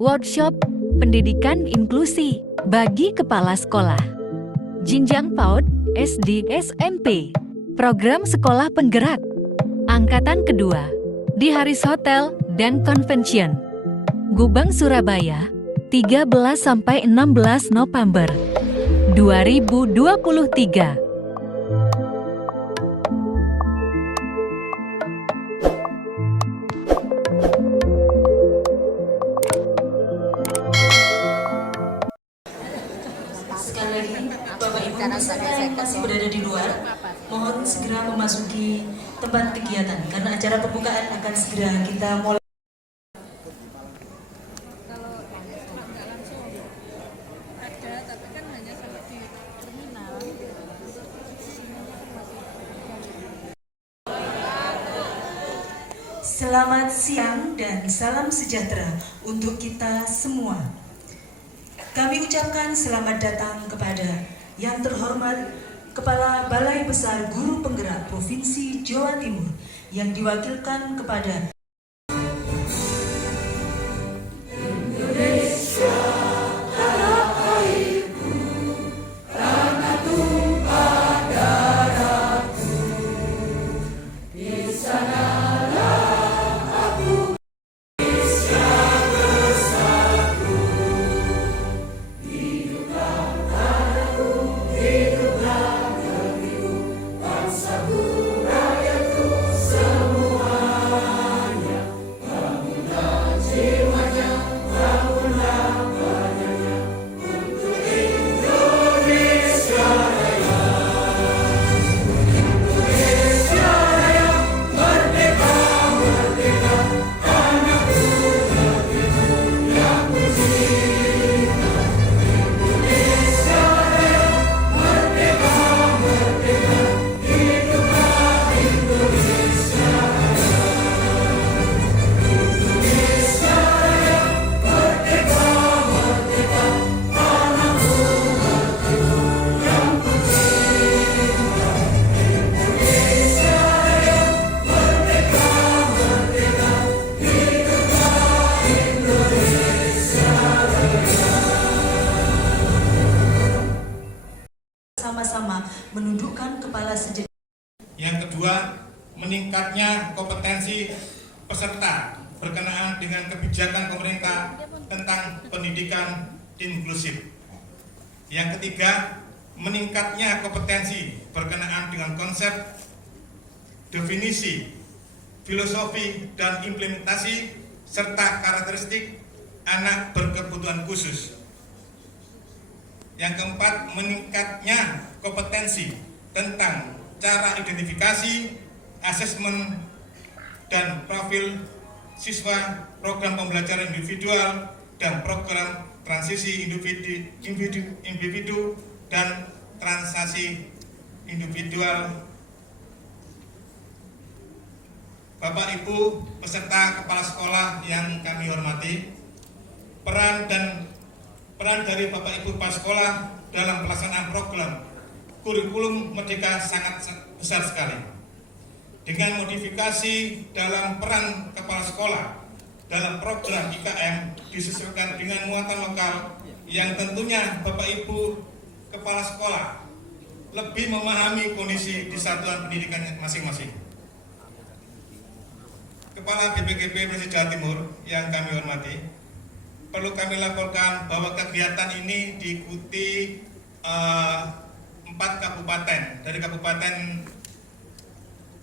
Workshop Pendidikan Inklusi bagi Kepala Sekolah Jenjang PAUD, SD, SMP. Program Sekolah Penggerak Angkatan Kedua di Haris Hotel dan Convention Gubeng, Surabaya, 13-16 November 2023. Sekali lagi, Bapak Ibu peserta yang masih berada di luar, mohon segera memasuki tempat kegiatan karena acara pembukaan akan segera kita mulai. Selamat siang dan salam sejahtera untuk kita semua. Kami ucapkan selamat datang kepada yang terhormat Kepala Balai Besar Guru Penggerak Provinsi Jawa Timur yang diwakilkan kepada sama-sama menundukkan kepala sejenak. Yang kedua, meningkatnya kompetensi peserta berkenaan dengan kebijakan pemerintah tentang pendidikan inklusif. Yang ketiga, meningkatnya kompetensi berkenaan dengan konsep, definisi, filosofi, dan implementasi serta karakteristik anak berkebutuhan khusus. Yang keempat, meningkatnya kompetensi tentang cara identifikasi, asesmen, dan profil siswa, program pembelajaran individual, dan program transisi individu dan transaksi individual. Bapak Ibu peserta kepala sekolah yang kami hormati, peran dari Bapak Ibu kepala sekolah dalam pelaksanaan program kurikulum Merdeka sangat besar sekali. Dengan modifikasi dalam peran kepala sekolah dalam program IKM disesuaikan dengan muatan lokal yang tentunya Bapak Ibu kepala sekolah lebih memahami kondisi di satuan pendidikan masing-masing. Kepala BPKB Provinsi Jawa Timur yang kami hormati, perlu kami laporkan bahwa kegiatan ini diikuti 4 kabupaten, dari Kabupaten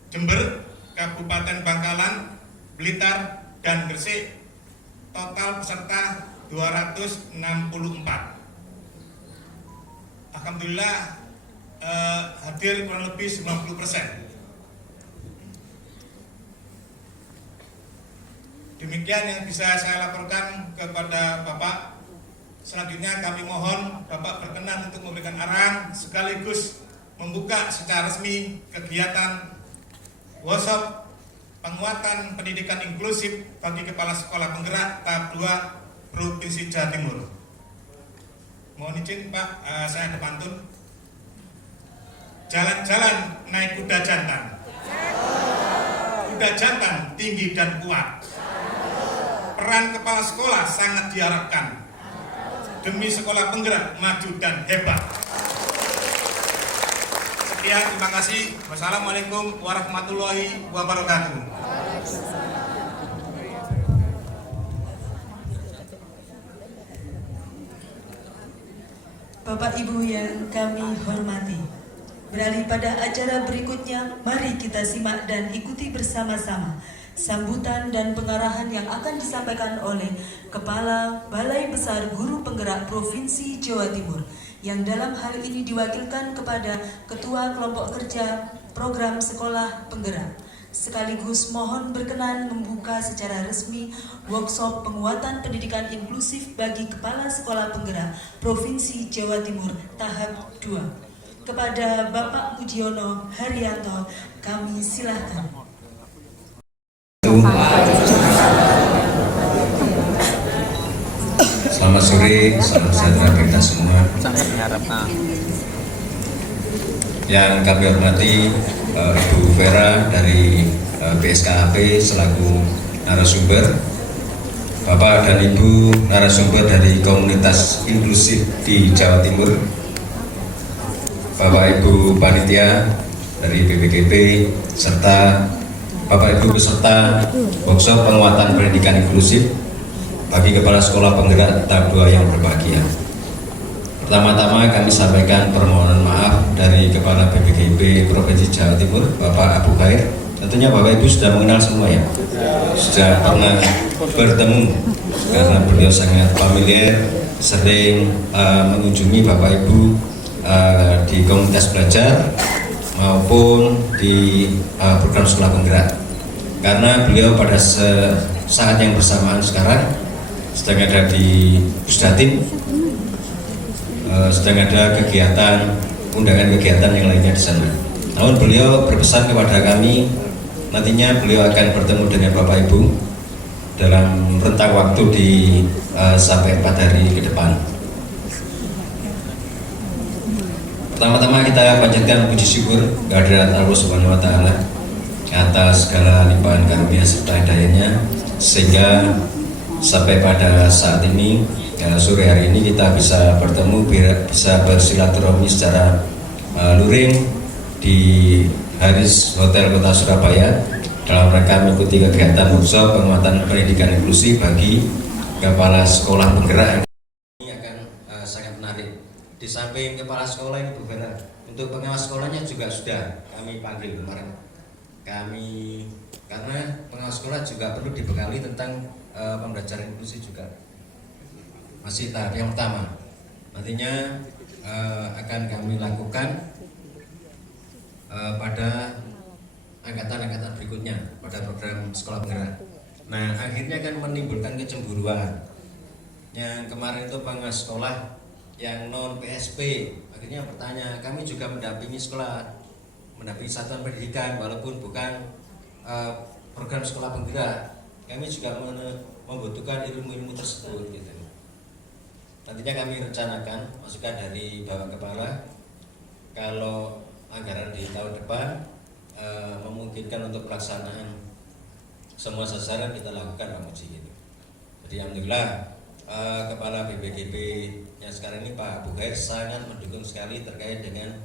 Jember, Kabupaten Bangkalan, Blitar, dan Gresik. Total peserta 264. Alhamdulillah hadir kurang lebih 90%. Demikian yang bisa saya laporkan kepada Bapak. Selanjutnya kami mohon Bapak berkenan untuk memberikan arahan sekaligus membuka secara resmi kegiatan workshop penguatan pendidikan inklusif bagi kepala sekolah penggerak tahap 2 Provinsi Jawa Timur. Mohon izin Pak, saya ada pantun. Jalan-jalan naik kuda jantan. Kuda jantan tinggi dan kuat. peran kepala sekolah sangat diharapkan demi sekolah penggerak maju dan hebat. Sekian, terima kasih. Wassalamualaikum warahmatullahi wabarakatuh. Bapak Ibu yang kami hormati, beralih pada acara berikutnya, mari kita simak dan ikuti bersama-sama sambutan dan pengarahan yang akan disampaikan oleh Kepala Balai Besar Guru Penggerak Provinsi Jawa Timur, yang dalam hal ini diwakilkan kepada Ketua Kelompok Kerja Program Sekolah Penggerak. Sekaligus mohon berkenan membuka secara resmi workshop penguatan pendidikan inklusif bagi Kepala Sekolah Penggerak Provinsi Jawa Timur tahap 2. Kepada Bapak Mujiono Haryanto, kami silakan. Selamat sore, salam sejahtera bagi kita semua. Yang kami hormati Ibu Vera dari BSKAP selaku narasumber, Bapak dan Ibu narasumber dari komunitas inklusif di Jawa Timur, Bapak Ibu panitia dari BPGP, serta Bapak Ibu peserta workshop penguatan pendidikan inklusif bagi Kepala Sekolah Penggerak tahap 2 yang berbahagia. Pertama-tama kami sampaikan permohonan maaf dari Kepala BPGP Provinsi Jawa Timur, Bapak Abu Khair. Tentunya Bapak Ibu sudah mengenal semua ya, sudah pernah bertemu karena beliau sangat familiar, sering mengunjungi Bapak Ibu di komunitas belajar maupun di program sekolah penggerak. Karena beliau pada saat yang bersamaan sekarang sedang ada di Pusdatin, sedang ada kegiatan, undangan kegiatan yang lainnya di sana. Namun beliau berpesan kepada kami, nantinya beliau akan bertemu dengan Bapak Ibu dalam rentang waktu di sampai 4 hari ke depan. Pertama-tama kita panjatkan puji syukur kehadirat Allah Subhanahu wa Ta'ala atas segala limpahan karunia serta hidayahnya, sehingga sampai pada saat ini, sore hari ini kita bisa bertemu, bisa bersilaturahmi secara luring di Haris Hotel Kota Surabaya dalam rangka mengikuti kegiatan workshop penguatan pendidikan inklusif bagi Kepala Sekolah Penggerak. Ini akan sangat menarik. Di samping Kepala Sekolah ini Bu Vera, untuk pengawas sekolahnya juga sudah kami panggil kemarin. Karena pengawas sekolah juga perlu dibekali tentang pembelajaran inklusi juga. Masih tahap yang pertama. Nantinya akan kami lakukan pada angkatan-angkatan berikutnya pada program sekolah penggerak. Nah, akhirnya kan menimbulkan kecemburuan. Yang kemarin itu pengawas sekolah yang non PSP akhirnya bertanya, kami juga mendampingi satuan pendidikan walaupun bukan program sekolah penggerak, kami juga membutuhkan ilmu-ilmu tersebut gitu. Nantinya kami rencanakan masukan dari Bapak Kepala, kalau anggaran di tahun depan memungkinkan untuk pelaksanaan semua sasaran kita lakukan Pak Muji gitu. Jadi alhamdulillah Kepala BPGP yang sekarang ini Pak Abu Khair sangat mendukung sekali terkait dengan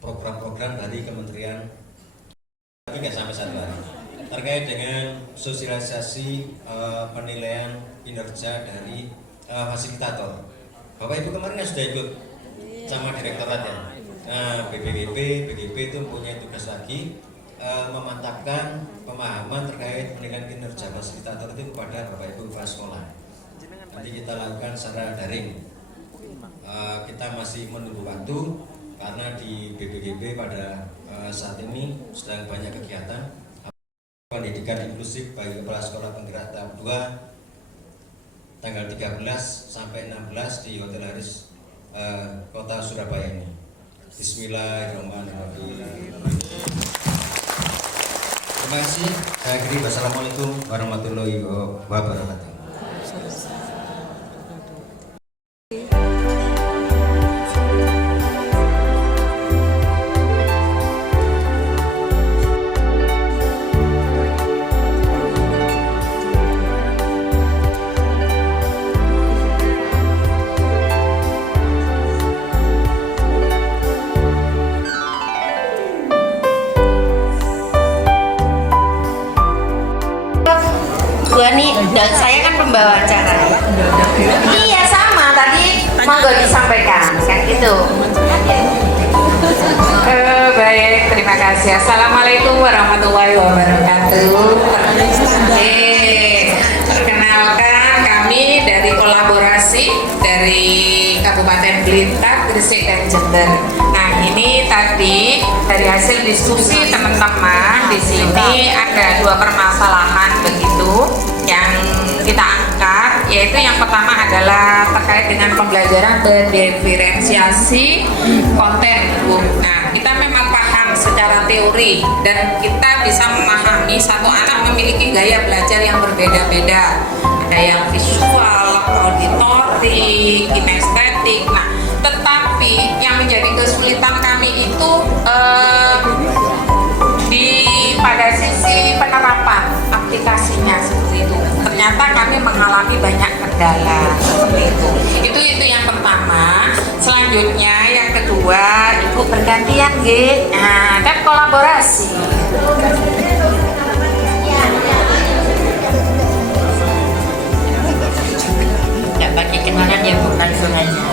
program-program dari Kementerian, tapi nggak sampai satu hari, terkait dengan sosialisasi penilaian kinerja dari fasilitator. Bapak Ibu kemarin sudah ikut sama direktorat ya. Nah, BPGP itu punya tugas lagi memantapkan pemahaman terkait penilaian kinerja fasilitator itu kepada Bapak Ibu kepala sekolah. Nanti kita lakukan secara daring. Kita masih menunggu waktu karena di BPGP pada saat ini sedang banyak kegiatan pendidikan inklusif bagi kepala sekolah penggerak tahap 2 tanggal 13 sampai 16 di Hotel Haris Kota Surabaya ini. Bismillahirrahmanirrahim. Terima kasih. Saya akhiri. Wassalamualaikum warahmatullahi wabarakatuh. membawa acara ya. Iya sama tadi monggo disampaikan kan gitu. Baik, terima kasih. Assalamualaikum warahmatullahi wabarakatuh. Perkenalkan kami dari kolaborasi dari Kabupaten Blitar, Gresik dan Jember. Nah ini tadi dari hasil diskusi teman-teman di sini ada 2 permasalahan begitu yang kita angkat, yaitu yang pertama adalah terkait dengan pembelajaran berdiferensiasi konten. Nah, kita memang paham secara teori dan kita bisa memahami satu anak memiliki gaya belajar yang berbeda-beda. Ada yang visual, auditorik, kinestetik. Nah, tetapi yang menjadi kesulitan kami itu pada sisi penerapan aplikasinya seperti itu. Ternyata kami mengalami banyak kendala seperti itu. Itu yang pertama. Selanjutnya yang kedua, Ibu bergantian, G. Nah, kan kolaborasi. Nggak pakai kenalan ya Bu, langsung aja.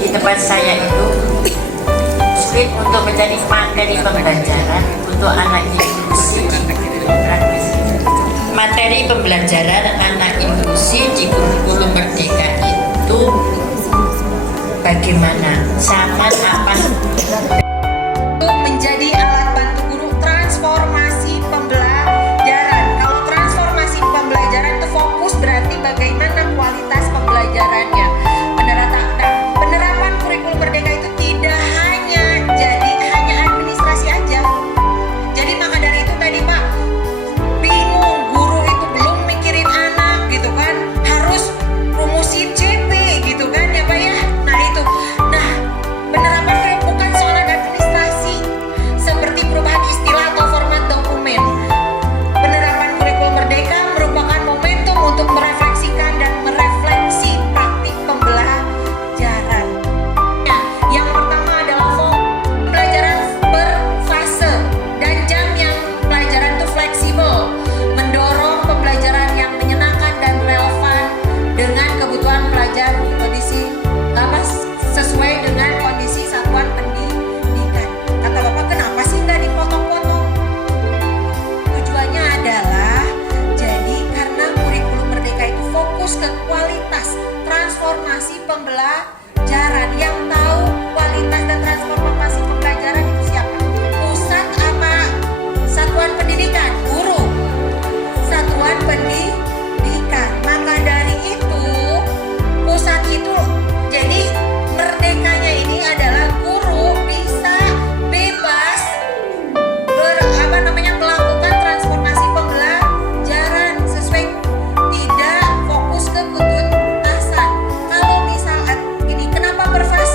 Di tempat saya itu skrip untuk menjadi materi pembelajaran untuk anak inklusi. Materi pembelajaran anak inklusi di kurikulum Merdeka itu bagaimana? Sama apa? Menjadi alat bantu guru transformasi pembelajaran. Kalau transformasi pembelajaran itu fokus berarti bagaimana kualitas pembelajarannya. Penerapan kurikulum Merdeka itu tidak hanya administrasi aja. Jadi maka dari itu tadi Pak, bingung guru itu belum mikirin anak gitu kan, harus rumusin CP gitu kan ya Pak ya. Nah itu, penerapan bukan soal administrasi seperti perubahan istilah atau format dokumen. Penerapan kurikulum Merdeka merupakan momentum untuk merefleksikan dan merefleksi praktik pembelajaran. Yang pertama adalah pembelajaran berfase dan jam yang pelajaran itu fleksibel, mendorong pembelajaran yang menyenangkan dan relevan dengan kebutuhan pelajar kondisi sesuai dengan kondisi satuan pendidikan. Kata Bapak, kenapa sih nggak dipotong-potong? Tujuannya adalah jadi karena kurikulum Merdeka itu fokus ke kualitas transformasi pembelajaran. Yang tahu kualitas dan transformasi pembelajaran itu siapa? Pusat apa satuan pendidikan? Guru. Satuan pendidikan. Maka dari itu pusat itu jadi merdekanya ini adalah guru bisa bebas melakukan transformasi pembelajaran sesuai, tidak fokus ke ketuntasan. Kalau misalnya gini, kenapa berfase?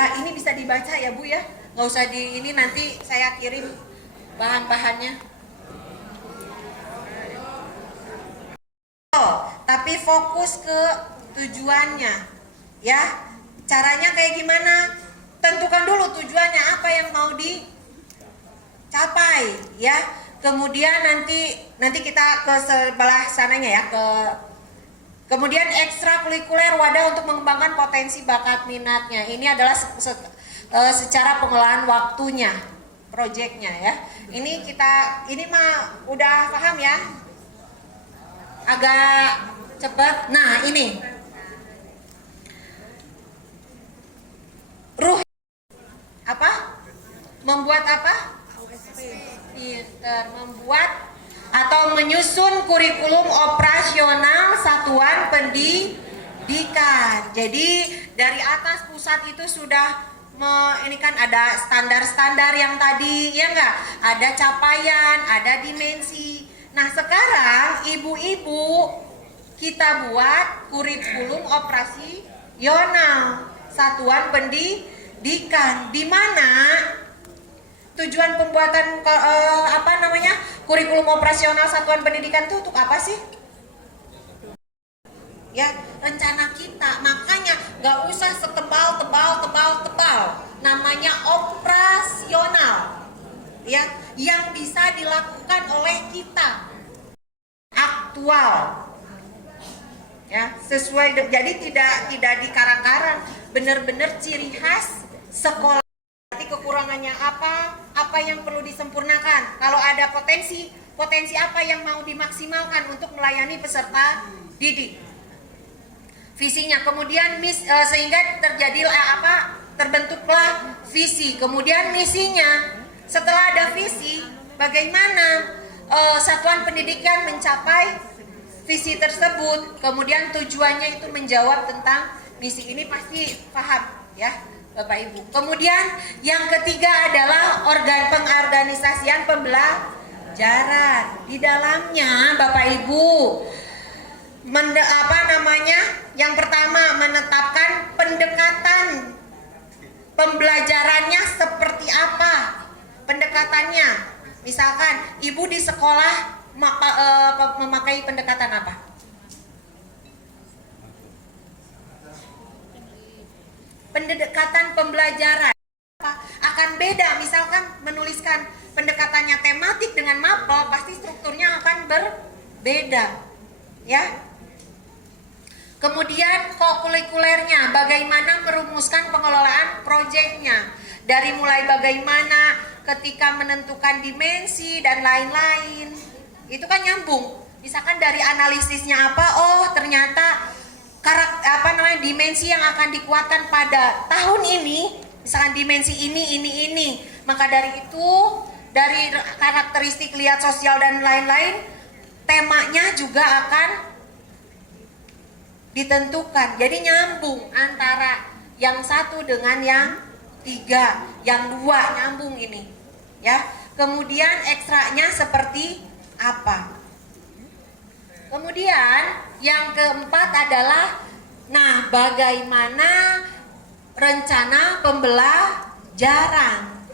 Ya, ini bisa dibaca ya Bu ya. Nggak usah di ini, nanti saya kirim bahan-bahannya. Tapi fokus ke tujuannya ya. Caranya kayak gimana? Tentukan dulu tujuannya, apa yang mau dicapai ya. Kemudian nanti kita ke sebelah sananya ya, kemudian ekstrakurikuler wadah untuk mengembangkan potensi bakat minatnya. Ini adalah secara pengelolaan waktunya, proyeknya ya. Ini mah udah paham ya, agak cepat. Nah ini ruh apa? Membuat apa? Pinter. Membuat atau menyusun kurikulum operasional satuan pendidikan. Jadi dari atas pusat itu sudah ini kan ada standar-standar yang tadi ya enggak? Ada capaian, ada dimensi. Nah sekarang ibu-ibu kita buat kurikulum operasional satuan pendidikan, di mana tujuan pembuatan kurikulum operasional satuan pendidikan itu untuk apa sih? Ya, rencana kita. Makanya nggak usah setebal tebal. Namanya operasional. Ya, yang bisa dilakukan oleh kita. Aktual. Ya, sesuai jadi tidak dikarang-karang, benar-benar ciri khas sekolah. Nanti kekurangannya apa yang perlu disempurnakan, kalau ada potensi apa yang mau dimaksimalkan untuk melayani peserta didik, visinya. Kemudian sehingga terbentuklah visi, kemudian misinya. Setelah ada visi, bagaimana satuan pendidikan mencapai visi tersebut, kemudian tujuannya itu menjawab tentang misi. Ini pasti paham ya Bapak Ibu. Kemudian yang ketiga adalah pengorganisasian pembelajaran. Di dalamnya Bapak Ibu yang pertama menetapkan pendekatan pembelajarannya seperti apa. Pendekatannya, misalkan ibu di sekolah memakai pendekatan apa? Pendekatan pembelajaran akan beda. Misalkan menuliskan pendekatannya tematik dengan mapel, pasti strukturnya akan berbeda ya. Kemudian kokurikulernya, bagaimana merumuskan pengelolaan proyeknya, dari mulai bagaimana ketika menentukan dimensi dan lain-lain, itu kan nyambung. Misalkan dari analisisnya apa, oh ternyata dimensi yang akan dikuatkan pada tahun ini, misalkan dimensi ini, maka dari itu dari karakteristik lihat sosial dan lain-lain, temanya juga akan ditentukan. Jadi nyambung antara yang satu dengan yang tiga, yang dua nyambung ini ya. Kemudian ekstranya seperti apa? Kemudian yang keempat adalah bagaimana rencana pembelajaran.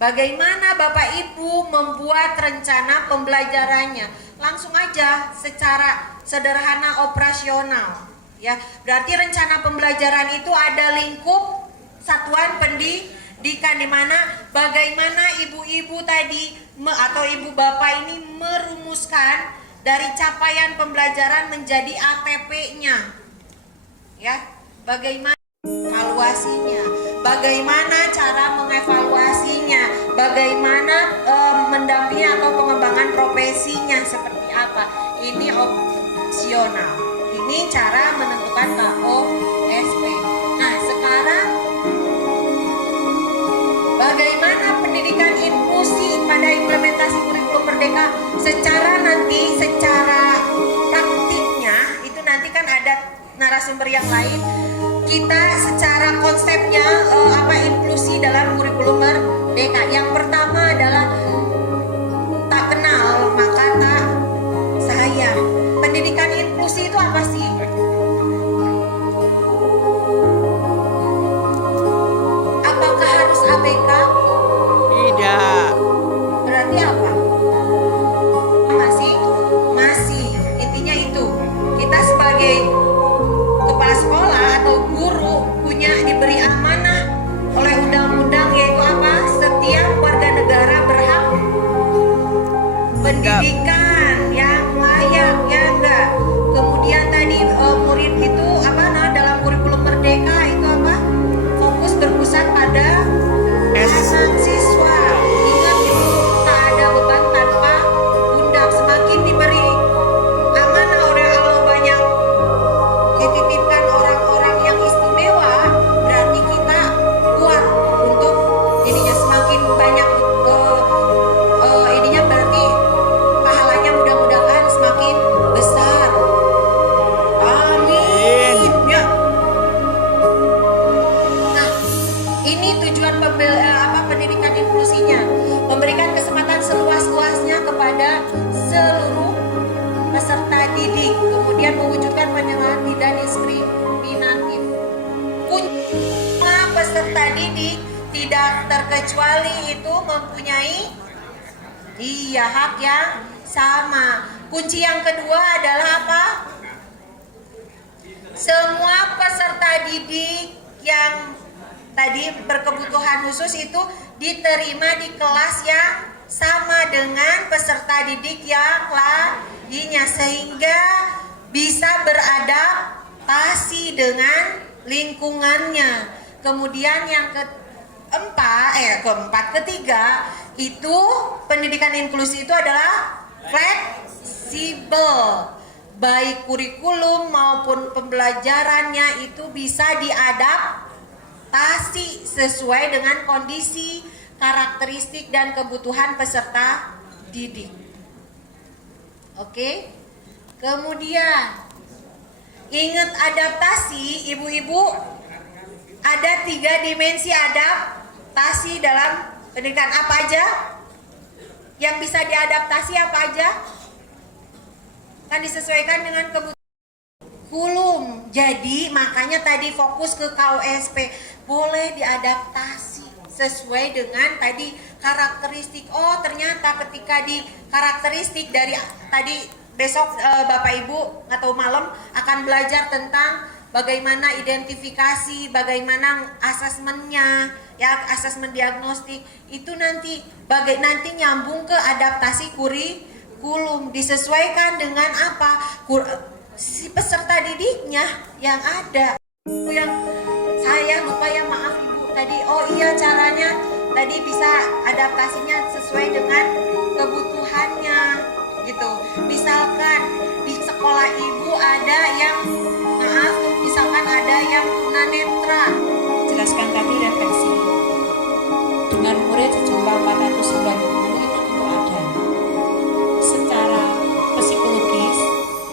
Bagaimana Bapak Ibu membuat rencana pembelajarannya? Langsung aja secara sederhana operasional ya. Berarti rencana pembelajaran itu ada lingkup satuan pendidikan, di mana bagaimana ibu-ibu tadi atau ibu bapak ini merumuskan dari capaian pembelajaran menjadi ATP-nya ya. Bagaimana evaluasinya, bagaimana cara mengevaluasinya, bagaimana mendampingi atau pengembangan profesinya seperti apa. Ini opsional. Ini cara menentukan KOSP. Nah sekarang bagaimana pendidikan inklusi pada implementasi kurikulum Merdeka secara praktiknya itu nanti kan ada narasumber yang lain. Kita secara konsepnya inklusi dalam kurikulum Merdeka. Yang pertama adalah tak kenal maka tak sayang. Pendidikan inklusi itu apa sih? pendidikan yang layak, ya enggak. Kemudian tadi murid itu apa, nah dalam kurikulum merdeka itu apa, fokus berpusat pada anak siswa. Ingat itu, tak ada beban tanpa pundak. Semakin diberi amanah oleh Allah, banyak dititipkan orang-orang yang istimewa, berarti kita kuat untuk ininya. Semakin banyak ininya, berarti pahalanya mudah-mudahan semakin besar. Amin ya. Nah, ini tujuan pendidikan inklusinya, memberikan kesempatan seluas-luasnya kepada seluruh peserta didik, kemudian mewujudkan penyerahan tidak diskriminatif. Punya peserta didik tidak terkecuali itu mempunyai hak yang sama. Kunci yang kedua adalah apa? Semua peserta didik yang tadi berkebutuhan khusus itu diterima di kelas yang sama dengan peserta didik yang lainnya, sehingga bisa beradaptasi dengan lingkungannya. Kemudian yang ketiga itu pendidikan inklusi itu adalah fleksibel, baik kurikulum maupun pembelajarannya itu bisa diadaptasi sesuai dengan kondisi, karakteristik dan kebutuhan peserta didik. Oke. Kemudian ingat adaptasi, ibu-ibu, ada 3 dimensi adaptasi dalam pendidikan. Apa aja yang bisa diadaptasi, apa aja? Kan disesuaikan dengan kebutuhan kurikulum. Jadi makanya tadi fokus ke KUSP, boleh diadaptasi sesuai dengan tadi karakteristik. Oh ternyata ketika di karakteristik dari tadi, besok Bapak Ibu atau malam akan belajar tentang bagaimana identifikasi, bagaimana asesmennya, ya asesmen diagnostik itu nanti nyambung ke adaptasi kurikulum, disesuaikan dengan apa si peserta didiknya yang ada. Yang saya lupa ya, maaf Ibu tadi. Oh iya, caranya tadi bisa adaptasinya sesuai dengan kebutuhannya gitu. Misalkan di sekolah Ibu ada yang misalkan ada yang tunanetra. Jelaskan tadi referensi dengan murid sejumlah 490 itu tentu ada. Secara psikologis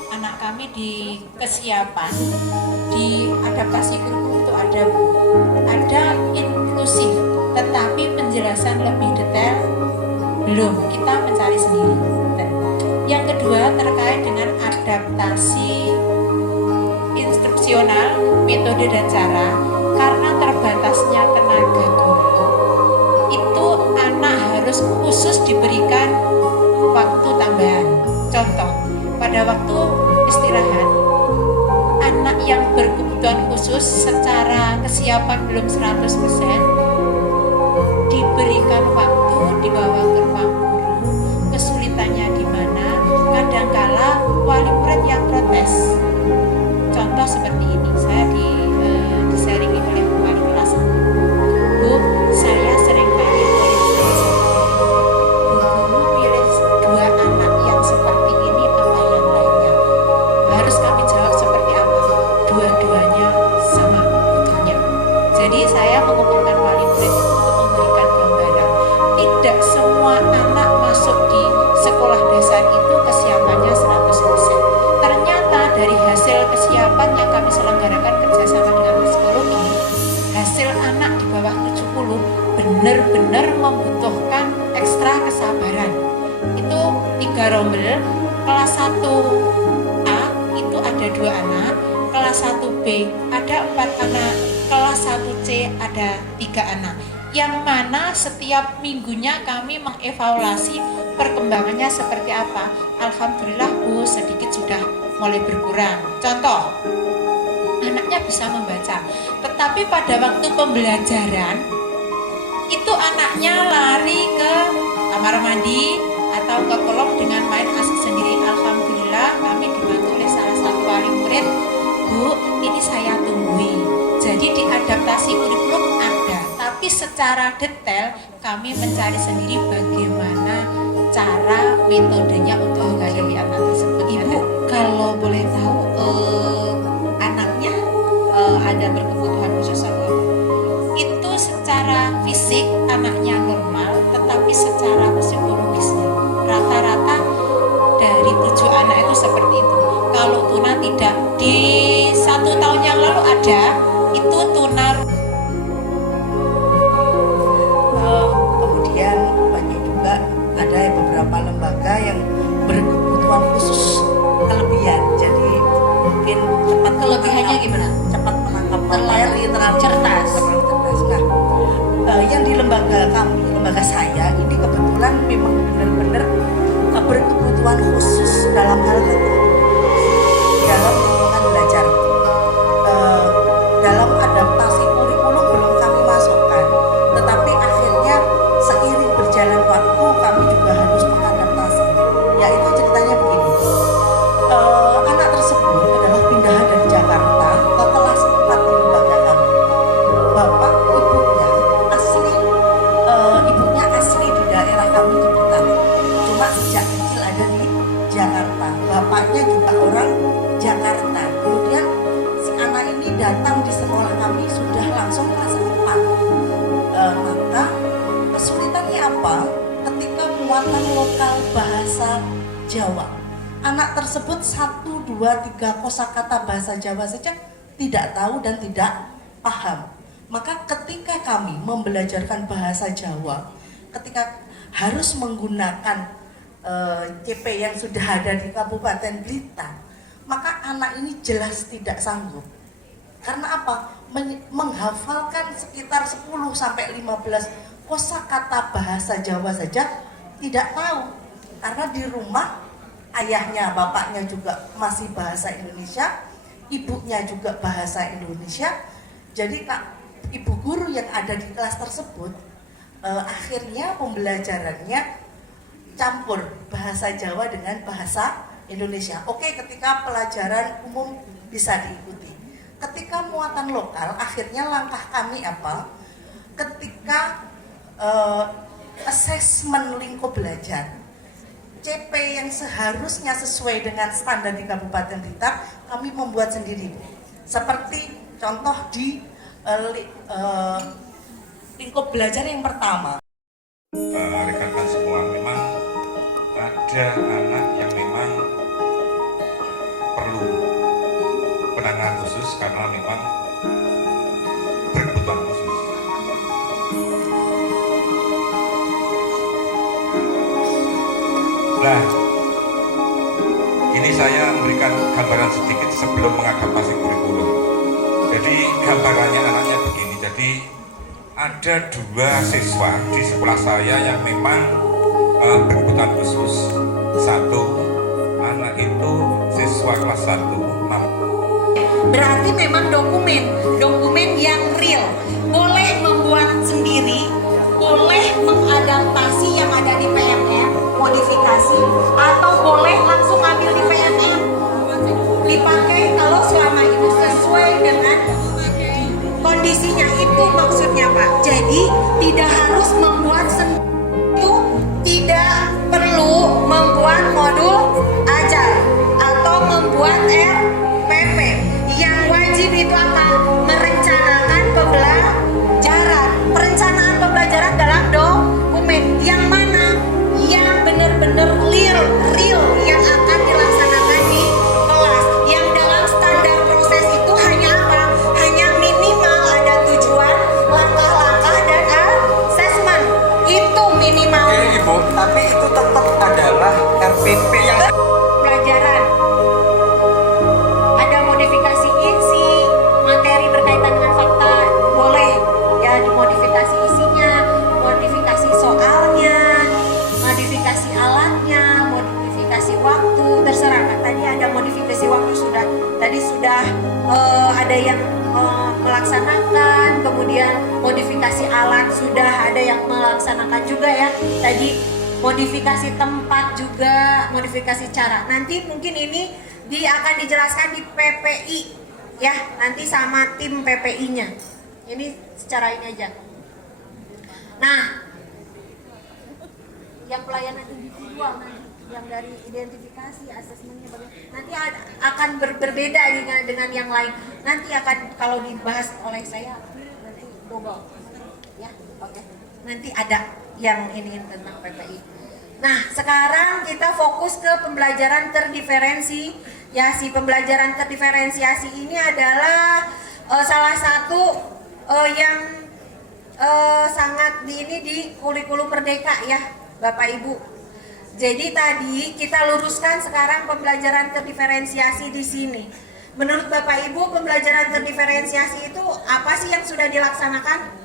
anak kami di kesiapan di adaptasi kurikulum itu ada inklusif, tetapi penjelasan lebih detail belum, kita mencari sendiri. Yang kedua terkait dengan adaptasi instruksional, metode dan cara. Karena terbatasnya tenaga guru, itu anak harus khusus diberikan waktu tambahan. Contoh, pada waktu istirahat, anak yang berkebutuhan khusus secara kesiapan belum 100%, diberikan waktu, dibawa ke ruang guru. Kesulitannya di mana? Kadangkala wali murid yang protes. Contoh seperti ini, saya disaringi oleh wali kelas. Bu, saya sering tanya oleh saya, Bu pilih 2 anak yang seperti ini apa yang lainnya? Harus kami jawab seperti apa? Dua-duanya sama butuhnya. Jadi saya mengumpulkan wali murid itu untuk memberikan gambaran. Tidak semua anak masuk di sekolah dasar itu kesiapannya 100%. Ternyata dari hasil kesiapan yang kami selenggarakan kerjasama dengan psikologi, hasil anak di bawah 70 benar-benar membutuhkan ekstra kesabaran. Itu 3 rombel, kelas 1A itu ada 2 anak, kelas 1B ada 4 anak, kelas 1C ada 3 anak. Yang mana setiap minggunya kami mengevaluasi perkembangannya seperti apa. Alhamdulillah Bu, sedikit sudah mulai berkurang. Contoh, anaknya bisa membaca, tetapi pada waktu pembelajaran itu anaknya lari ke kamar mandi, atau ke kolong dengan main asik sendiri. Alhamdulillah kami dibantu oleh salah satu wali murid, Bu, ini saya tunggui. Jadi diadaptasi kurikulum ada, tapi secara detail kami mencari sendiri bagaimana cara metodenya untuk menghadapi anak tersebut. Ibu, kalau boleh tahu anaknya ada berkebutuhan khusus atau itu secara fisik anaknya normal, tetapi secara psikologisnya rata-rata dari 7 anak itu seperti itu. Kalau tuna tidak, di 1 tahun yang lalu ada itu tuna. Kemudian banyak juga ada beberapa lembaga yang berkebutuhan khusus kelebihan, jadi mungkin cepat Kelebihannya gimana? cepat menangkap materi, terlalu cerdas. Nah, yang di lembaga kami, lembaga saya ini kebetulan memang benar-benar berkebutuhan khusus dalam hal tertentu dalam lingkungan belajar. Dalam adaptasi kurikulum belum kami masukkan, tetapi akhirnya seiring berjalan waktu kami juga harus mengadaptasi. Yaitu ceritanya begini, anak tersebut adalah pindahan dari Jakarta ke kelas 4 di lembaga kami. Bapak ibunya asli di daerah kami di Blitar, cuma sejak kecil ada di Jakarta. Bapaknya juga orang Jakarta. Kemudian si anak ini datang di sekolah kami sudah langsung kelas 4. Maka kesulitannya apa? Ketika muatan lokal bahasa Jawa, anak tersebut 1, 2, 3 kosakata bahasa Jawa saja tidak tahu dan tidak paham. Maka ketika kami membelajarkan bahasa Jawa, ketika harus menggunakan CP yang sudah ada di Kabupaten Blitar, maka anak ini jelas tidak sanggup. Karena apa? Menghafalkan sekitar 10 sampai 15 kosakata bahasa Jawa saja tidak tahu. Karena di rumah ayahnya, bapaknya juga masih bahasa Indonesia, ibunya juga bahasa Indonesia. Jadi ibu guru yang ada di kelas tersebut akhirnya pembelajarannya campur bahasa Jawa dengan bahasa Indonesia. Oke, ketika pelajaran umum bisa diikuti. Ketika muatan lokal, akhirnya langkah kami apa? Ketika asesmen lingkup belajar, CP yang seharusnya sesuai dengan standar di Kabupaten Blitar, kami membuat sendiri. Seperti contoh di lingkup belajar yang pertama. Rekan-rekan semua, memang ada anak yang memang perlu penanganan khusus karena memang berkebutuhan khusus. Nah, ini saya memberikan gambaran sedikit sebelum mengadaptasi kurikulum. Jadi gambarannya anaknya begini. Jadi ada 2 siswa di sekolah saya yang memang berkebutuhan khusus. 1 anak itu siswa kelas 1. Berarti memang dokumen yang real. Boleh membuat sendiri, boleh mengadaptasi yang ada di PMM, modifikasi, atau boleh langsung ambil di PMM, dipakai kalau selama itu sesuai dengan kondisinya. Itu maksudnya Pak. Jadi tidak harus membuat sendiri, itu tidak perlu membuat modul ajar atau membuat RPP. Yang wajib itu apa? Merencanakan pembelajaran. Perencanaan pembelajaran dalam dokumen yang mana? Yang benar-benar real yang akan dilaksanakan di kelas. Yang dalam standar proses itu hanya apa? Hanya minimal ada tujuan, langkah-langkah, dan asesmen. Itu minimal. Oke Ibu, tapi itu tetap adalah RPP yang Pelajaran. Ada modifikasi isi, materi berkaitan dengan fakta, boleh ya dimodifikasi isinya, modifikasi soalnya, modifikasi alatnya, modifikasi waktu, terserah Pak. Tadi ada modifikasi waktu sudah ada yang melaksanakan, kemudian modifikasi alat sudah ada yang melaksanakan juga ya. Tadi modifikasi tempat juga, modifikasi cara. Nanti mungkin ini akan dijelaskan di PPI ya, nanti sama tim PPI-nya. Ini secara ini aja. Nah, yang pelayanan individual nanti, yang dari identifikasi, asesmennya nanti akan berbeda dengan yang lain. Nanti akan kalau dibahas oleh saya nanti Google ya, oke. Nanti ada yang ini tentang PPI. Nah, sekarang kita fokus ke pembelajaran terdiferensi. Ya, si pembelajaran terdiferensiasi ini adalah salah satu yang sangat di kurikulum Merdeka ya, Bapak Ibu. Jadi tadi kita luruskan sekarang pembelajaran terdiferensiasi di sini. Menurut Bapak Ibu, pembelajaran terdiferensiasi itu apa sih yang sudah dilaksanakan?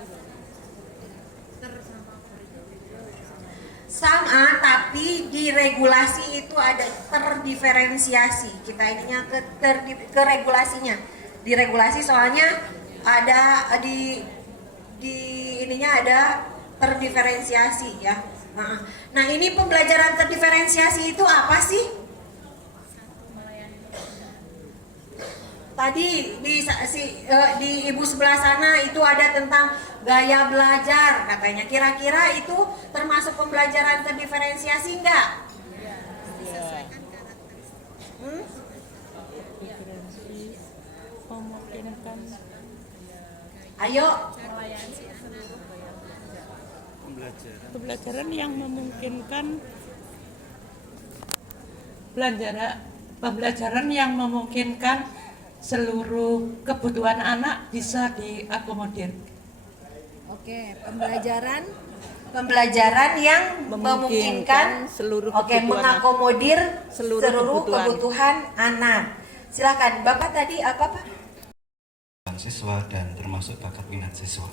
Sama, tapi di regulasi itu ada terdiferensiasi. Kita ininya ke regulasinya. Di regulasi soalnya ada di ininya ada terdiferensiasi ya. Nah, ini pembelajaran terdiferensiasi itu apa sih? Tadi di ibu sebelah sana itu ada tentang gaya belajar katanya. Kira-kira itu termasuk pembelajaran terdiferensiasi enggak? Ayo. Pembelajaran yang memungkinkan pembelajaran yang memungkinkan seluruh kebutuhan anak bisa diakomodir. Oke, pembelajaran yang memungkinkan seluruh mengakomodir seluruh kebutuhan anak. Silakan, Bapak tadi apa Pak? Siswa dan termasuk bakat minat siswa.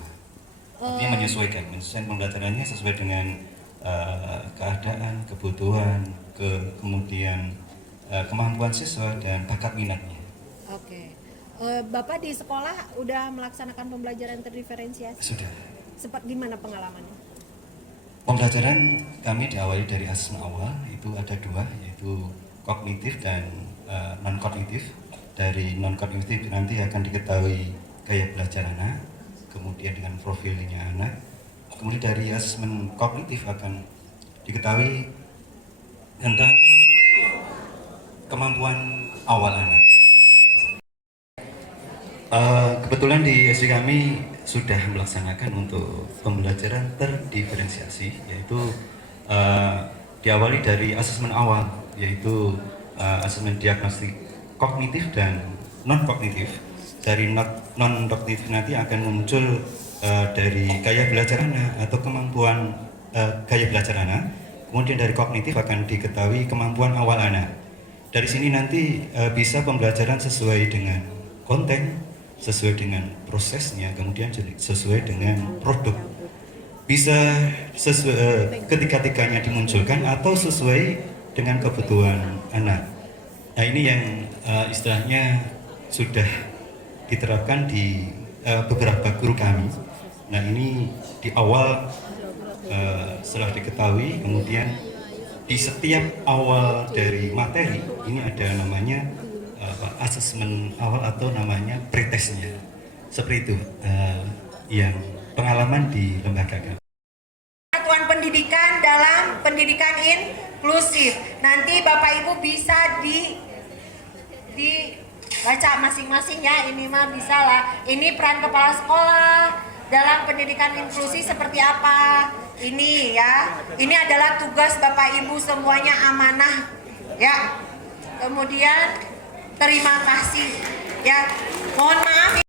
Artinya menyesuaikan pembelajarannya sesuai dengan keadaan, kebutuhan, kemudian kemampuan siswa dan bakat minatnya. Oke. Bapak di sekolah udah melaksanakan pembelajaran terdiferensiasi? Sudah. Seperti gimana pengalamannya? Pembelajaran kami diawali dari asesmen awal, itu ada dua, yaitu kognitif dan non-kognitif. Dari non-kognitif nanti akan diketahui gaya belajar anak, kemudian dengan profilnya anak. Kemudian dari asesmen kognitif akan diketahui tentang kemampuan awal anak. Kebetulan di SD kami sudah melaksanakan untuk pembelajaran terdiferensiasi, yaitu diawali dari asesmen awal, yaitu asesmen diagnostik kognitif dan non-kognitif. Dari non-kognitif nanti akan muncul dari gaya belajar anak atau kemampuan gaya belajar anak. Kemudian dari kognitif akan diketahui kemampuan awal anak. Dari sini nanti bisa pembelajaran sesuai dengan konten, sesuai dengan prosesnya, kemudian sesuai dengan produk. Bisa ketiga-tiganya dimunculkan atau sesuai dengan kebutuhan anak. Nah, ini yang istilahnya sudah diterapkan di beberapa guru kami. Nah, ini di awal setelah diketahui, kemudian di setiap awal dari materi ini ada namanya asesmen awal atau namanya pretestnya. Seperti itu yang pengalaman di lembaga kami. Satuan pendidikan dalam pendidikan inklusif. Nanti Bapak Ibu bisa dibaca masing-masing ya. Ini mah bisa lah. Ini peran kepala sekolah dalam pendidikan inklusi seperti apa. Ini ya. Ini adalah tugas Bapak Ibu semuanya, amanah ya. Kemudian terima kasih ya. Mohon maaf